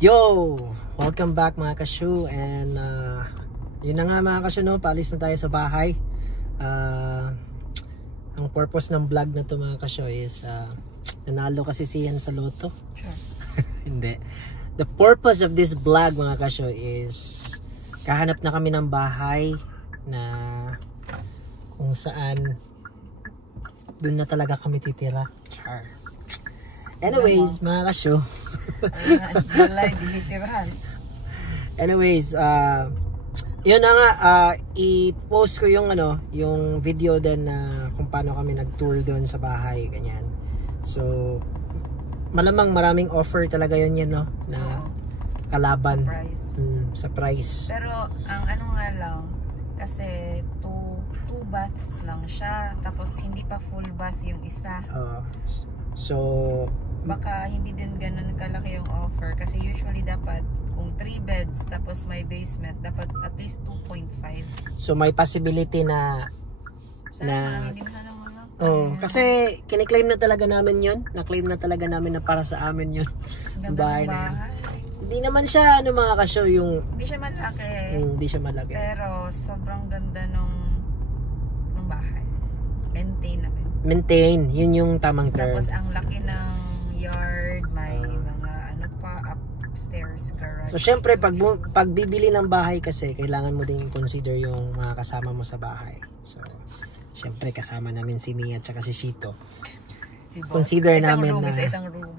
Yo! Welcome back mga kasyu, and yun na nga mga kasyu, no? Paalis na tayo sa bahay. Ang purpose ng vlog na to mga kasyu is nanalo kasi siyan sa loto. Sure. Hindi. The purpose of this vlog mga kasyu is kahanap na kami ng bahay na kung saan dun na talaga kami titira. Char. Anyways, mga kasyu. Anyways, yun na nga, i-post ko yung yung video din na kung paano kami nag-tour doon sa bahay, ganyan. So, malamang maraming offer talaga yun no, na kalaban sa price. Pero ang ano nga lang, kasi two baths lang siya, tapos hindi pa full bath yung isa. So baka hindi din ganun kalaki yung offer, kasi usually dapat kung 3 beds tapos may basement, dapat at least 2.5. So may possibility na kasi kiniklaim na talaga namin yun. Na-claim na talaga namin na para sa amin yun. Bahay na yun. Hindi naman siya mga kasyo yung hindi siya malaki. Hindi siya malaki. Pero sobrang ganda nung bahay. Maintain, yun yung tamang term. Tapos ang laki ng yard, may mga upstairs garage. So syempre pag bibili ng bahay kasi kailangan mo ding consider yung mga kasama mo sa bahay. So syempre kasama namin si Mia at saka si Shito. Consider namin na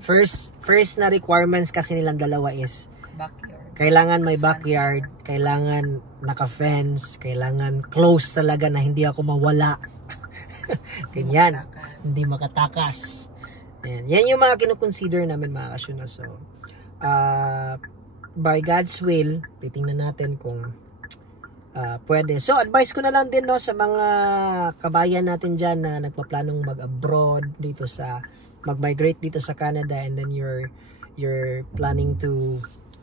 first na requirements kasi nilang dalawa is backyard. Kailangan may backyard, kailangan naka-fence, kailangan close talaga na hindi ako mawala. Ganyan, hindi makatakas. Yan yung mga kinukonsider namin mga kasyo na. So by God's will, titingnan natin kung pwede. So advice ko na lang din sa mga kabayan natin dyan na nagpaplanong mag-abroad dito mag-migrate dito sa Canada, and then you're planning to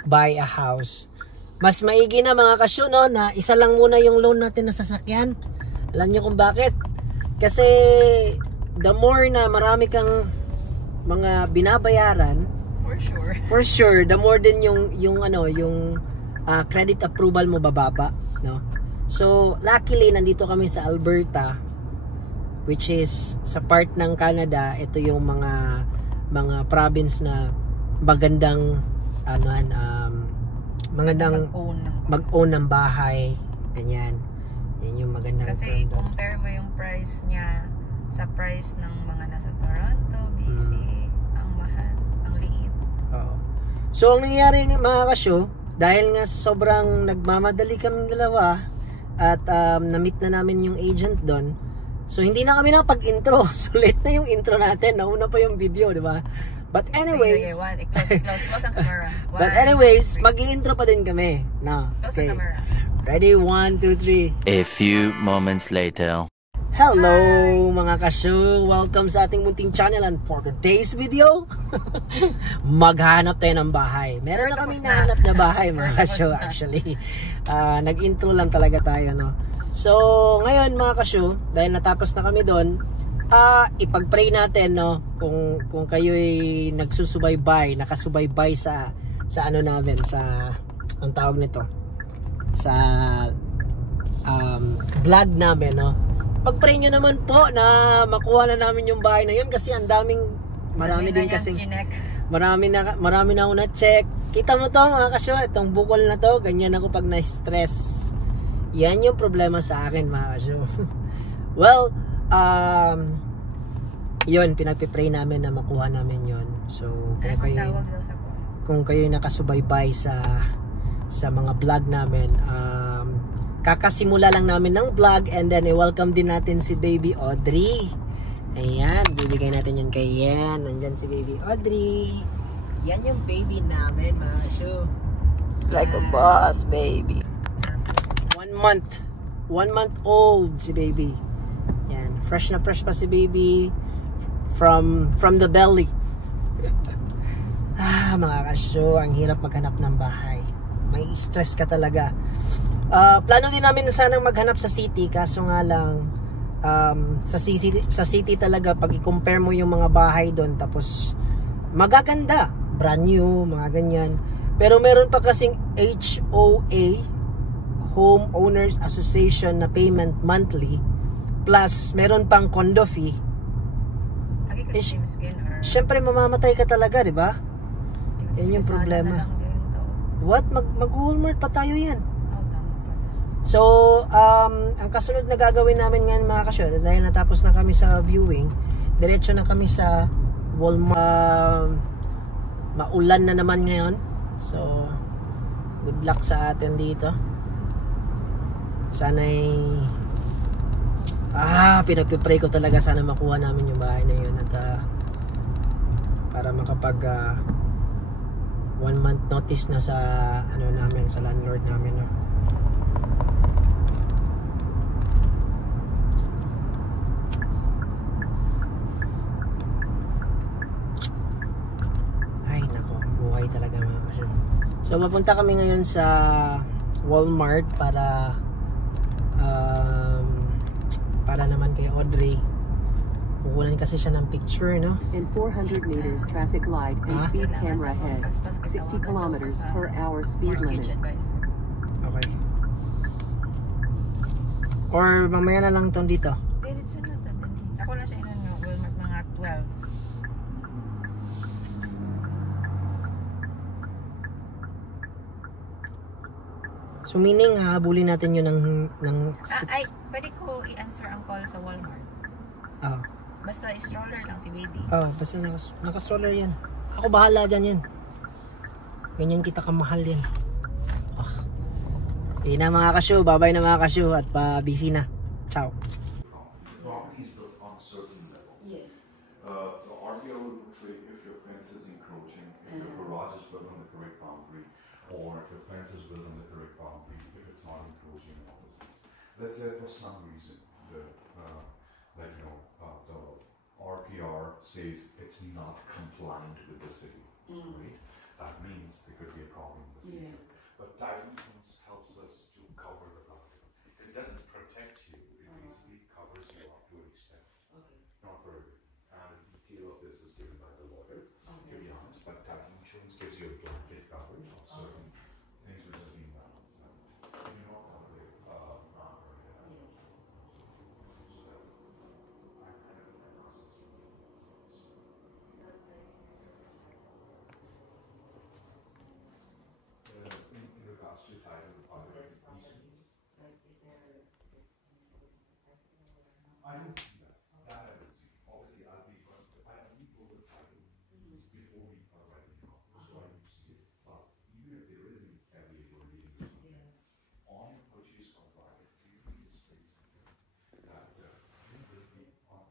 buy a house. Mas maigi na mga kasyo na isa lang muna yung loan natin na sasakyan. Alam niyo kung bakit? Kasi the more na marami kang mga binabayaran, for sure the more din yung credit approval mo bababa, no? So luckily nandito kami sa Alberta, which is sa part ng Canada. Ito yung mga province na magandang mag-own ng bahay, ganyan. Yan yung magandang kasi compare mo yung price niya sa price ng mga nasa Toronto, BC, ang mahal, ang liit. Oo. So ang nangyayari mga kasyo, dahil nga sobrang nagmamadali kami dalawa at na-meet na namin yung agent doon, so hindi na kami nakapag-intro. So late na yung intro natin, nauna pa yung video, di ba? But anyways, close ang camera. But anyways, mag-i-intro pa din kami. No. Okay. Ready? 1, 2, 3. A few moments later. Hello mga kasyo, welcome sa ating munting channel, and for today's video maghanap tayo ng bahay. Meron na kaming nahanap na bahay mga kasyo actually. Nag-intro lang talaga tayo, no? So ngayon mga kasyo, dahil natapos na kami doon, ipag-pray natin, no? Kung kayo'y nagsusubaybay, nakasubaybay sa ano namin, sa ang tawag nito, sa vlog namin, no? Pag-pray nyo naman po na makuha na namin yung bahay na yun, kasi marami din kasi marami na ako na-check. Kita mo to mga kasyo, itong bukol na to, ganyan ako pag na-stress. Yan yung problema sa akin mga kasyo. Well, yun, pinagpipray namin na makuha namin yun. So kung kayo nakasubaybay sa mga vlog namin, kakasimula lang namin ng vlog, and then i-welcome din natin si Baby Audrey. Ayan, bibigay natin yan kay Yan. Nandyan si Baby Audrey. Yan yung baby namin mga kasyo. Like a boss baby. 1 month old si Baby. Yan, fresh na fresh pa si Baby from the belly. Mga kasyo, ang hirap maghanap ng bahay. May stress ka talaga. Plano din namin na sanang maghanap sa city, kaso nga lang sa city talaga, pag i-compare mo yung mga bahay doon, tapos magaganda, brand new, mga ganyan, Pero meron pa kasing HOA, Home Owners Association, na payment monthly. Plus, meron pang condo fee. Lagi ka same skin or... Syempre, mamamatay ka talaga, di ba? Yan yung problema. What? Mag-Walmart pa tayo yan. Oh, tama pala. So, ang kasunod na gagawin namin ngayon mga kasyo, dahil natapos na kami sa viewing, diretso na kami sa Walmart. Maulan na naman ngayon. So, good luck sa atin dito. Sana'y pinagpipray ko talaga sana makuha namin yung bahay na yun at para makapag 1 month notice na sa ano namin, sa landlord namin, no? Ay nako, buhay talaga mga kasyo. So mapunta kami ngayon sa Walmart para naman kay Audrey. Kukunan kasi siya ng picture, no? In 400 meters, traffic light and speed camera ahead. 60 kilometers per hour speed limit. Okay. Or mamaya na lang itong dito. Diretso na ito. Ako na siya inan ng Walmart mga 12. So meaning habulin natin yun ng 6. Ay, pwede ko i-answer ang call sa Walmart. Basta stroller lang si baby. Basta naka-stroller yan. Ako bahala dyan yan. Ganyan kita kamahal yan. Sige na mga kasyo. Bye-bye na mga kasyo. At pa-busy na. Ciao. Property is built on a certain level. Yes. The RPO will portray if your fence is encroaching, if your garage is built on the correct boundary, or if your fence is built on the correct boundary, if it's not encroaching and all those things. Let's say for some reason, the RPR says it's not compliant with the city, right? That means there could be a problem in the future. But title insurance helps us to cover the property. It doesn't protect you, it basically covers you up to an extent. Not very good. And the detail of this is given by the lawyer, to be honest, but title insurance gives you a blanket coverage of certain things which has been balanced. And you know, in regards to title easements. I don't see that. That I don't see. Obviously, I'll be first. I need to go with title before we are writing the contract. So I need to see it. But even if there is any available reading on purchase contract, you need a space that you will be on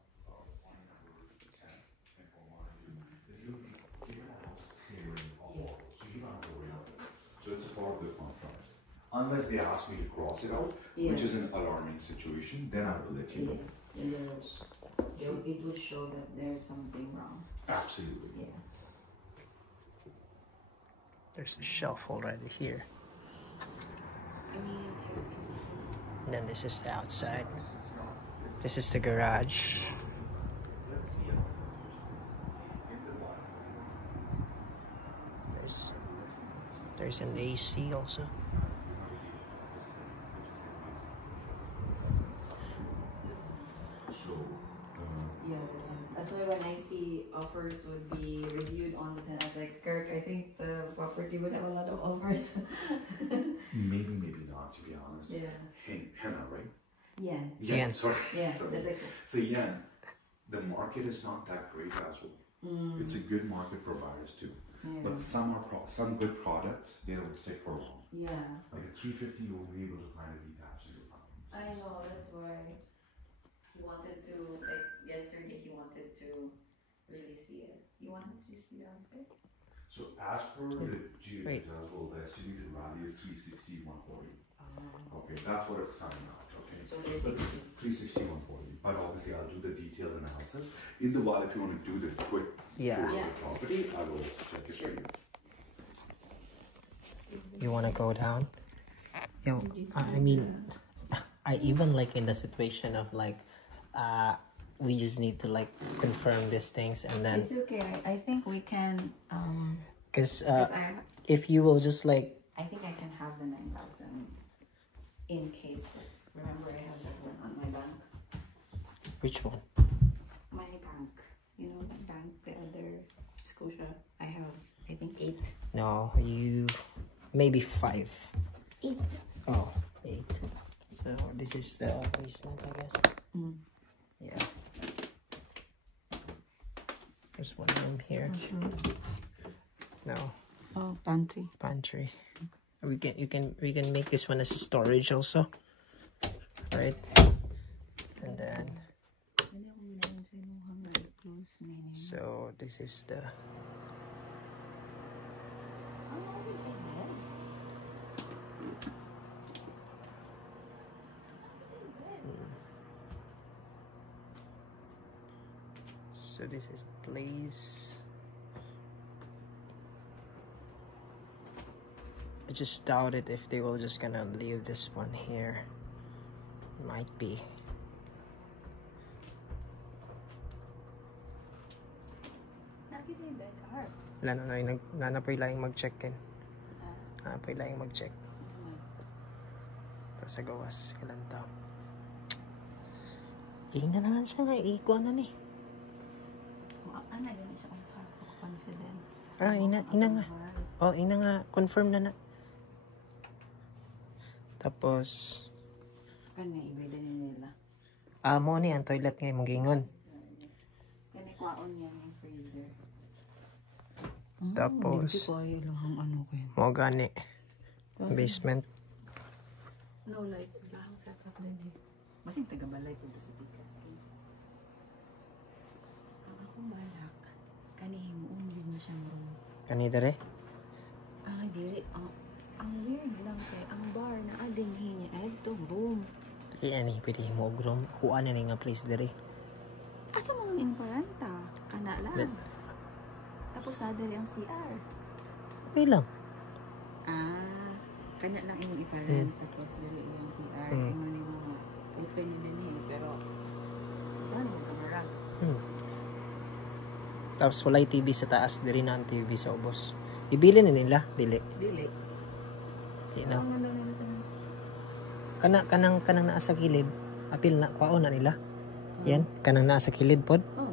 number 10 and for one that you'll be given a house clearing of all. So you don't have to worry about it. So it's a part of the contract. Unless they ask me to cross it out, which is an alarming situation, then I will let you know. It would show that there's something wrong. Absolutely. Yes. There's a shelf already here. And then this is the outside. This is the garage. There's an AC also. Yeah, that's why when I see offers would be reviewed on the 10, I was like, Kirk, I think the property would have a lot of offers. Maybe not, to be honest. Yeah. Henna, right? Yeah. Yen. Sorry. Yeah, Sorry. that's like, So yen, the market is not that great as well. It's a good market for buyers too. yeah. But some good products, they don't stay for long. Yeah. Like a 350, you will be able to find a detached in the front. I know, that's why he wanted to, like yesterday, he wanted to really see it. You wanted to see downstairs? So as per the Wait. GH as well, the estimated value is 360, 140. Okay, that's what it's coming out. Okay, So 360. 360, 140. But obviously, I'll do the detailed analysis. In the while, if you want to do the quick Yeah. tour of Yeah. the property, I will also check it for you. You want to go down? Yo, I mean, I even like in the situation of like, we just need to like confirm these things and then It's okay. I think we can Because Because if you will just like, I think I can have the 9,000 in case. 'Cause remember, I have that one on my bank. which one? My bank. You know, my bank, the other Scotia. I have, I think, 8. No, you maybe 5. 8. Oh, 8. So this is the basement, I guess. Yeah. There's one room here. No, Oh, pantry. pantry. We can make this one as a storage also, right? And then so this is the so this is the place. I just doubt it if they will just gonna leave this one here. Might be. Nana pa ilang mag-check-in. Nana pa ilang mag-check. Sa gawas, kailan tao. Ina na lang siya nga, ikuha na ni. Ano yun siya confidence? Ina nga. Oh, ina nga, confirm na na. Tapos, Kanya, ibida nila. mo ni ang toilet ngay mong gingon. Kanya, kwaon yan yung freezer. Tapos, Hindi ko lang ano ko yun. mo gani. Basement. No light. Lahang setup din eh. Masing taga-balay po ito sa Pikas. Ang ako balak, kanihimuon yun niya siyang room. Kani dere? Dili. Ang weird lang kay ang bar na ading hinya. Ito, boom. Ani, pwede mo grom. Kuha na nga place dere. Asa mo yung paranta? Kana lang. Tapos na dali ang CR. Okay lang. Kana lang yung iparent. Tapos dali yung CR. Yung mga open na din eh. Pero, ano, kamera. Tapos walay TV sa taas, diri na ang TV sa ubos. Ibili na nila, dili. Dili. Di na. Ano daw nila Kanang naa sa kilid. Apil na kwaon na nila. Yan, kanang naa sa kilid pod. Oh.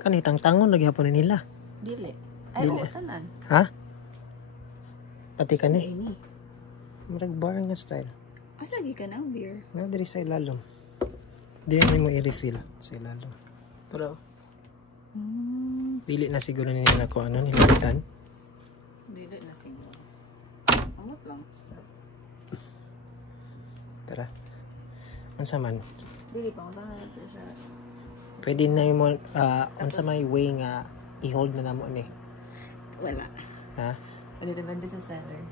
Kanitang tangon lagi hapon na nila. Dili. Ay, Dili. oo, tanan. Ha? Pati kani. Ini. Murag bar nga style. Lagi ka ng beer. Na diri sa ilalom. Di mo i-refill sa ilalom. Pero dili na siguro nila ko ano nilalitan. Dili na siguro. Amot lang. Tara. Unsa man? Dili pa. Unta na natin siya. Pwede na mo unsa may way nga i-hold na namo ni. Wala. Ha? Wala depende sa seller.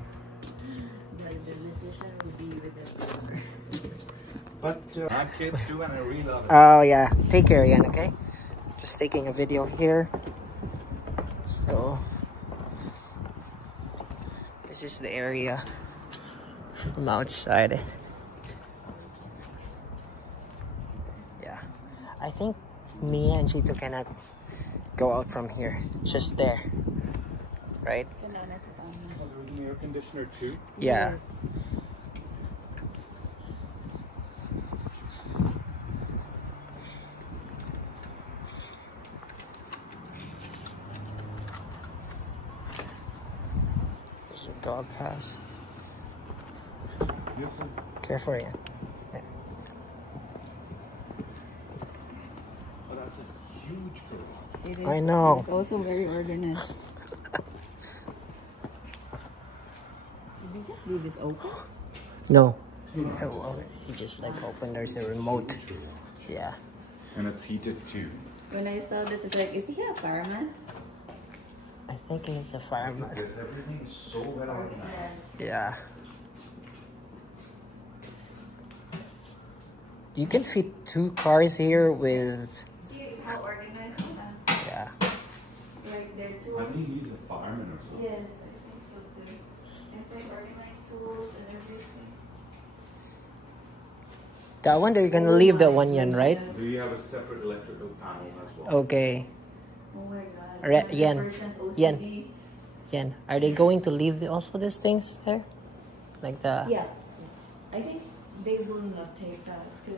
The decision will be with the seller. But I have kids too, and I really love it. Oh yeah, take care again, okay? Just taking a video here. So this is the area from outside. Yeah, I think Mia and Chito cannot go out from here. Just there, right? Kanana sa tamin. There's an air conditioner too. Yeah. There's a dog house. Beautiful. Careful, yeah. Oh, that's a huge garage. It is. I know. It's also very organized. Did we just leave this open? No. Oh, you just like open. There's a remote. Yeah. And it's heated too. When I saw this, it's like, is he a fireman? I think he's a fireman. Because everything is so well organized. Yeah. You can fit 2 cars here with. See how organized that? Yeah. Like their I tools. think he's a fireman or something. Yes, I think so too. It's like organized tools and everything. That one, they're gonna leave that one yan, right? We have a separate electrical panel as well. Okay. Oh my God. Yan. 100% Yan. OCD. Yan. Are they going to leave also these things there? Like the... Yeah. I think they will not take that because